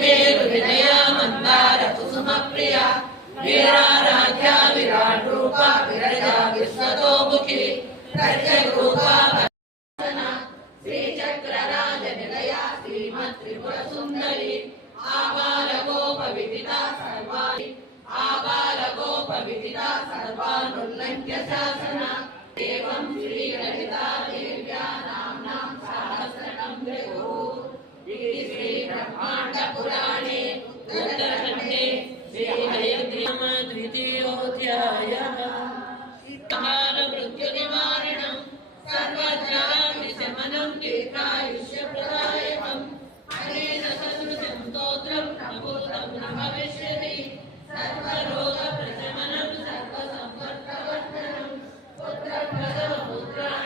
मेरु विनया मंदार कुसुम प्रिया वीराराध्या विराट रूपा विरजा विश्वतोमुखी प्रत्यग्रूपा श्री चक्रराज निलया श्रीमत् त्रिपुर सुंदरी आबालगोप विदिता सर्वाणि आबालगोप विदिता सर्वानुल्लङ्घ्य शासना एवं श्री ललिता देव्या नाम्नां सहस्रनाम श्री ब्रह्मांड पुराणे उत्तरखंडे श्री हयग्रीव द्वितीयोऽध्यायः काल मृत्यु निवारणं सर्वज्ञानशमनं दीर्घायुष्यप्रदायकम् अनेन सदृशं स्तोत्रं प्रभूतं न भविष्यति सर्वरोगप्रशमनं सर्वसम्पत्प्रवर्धनं पुत्रप्रदः पुत्राणि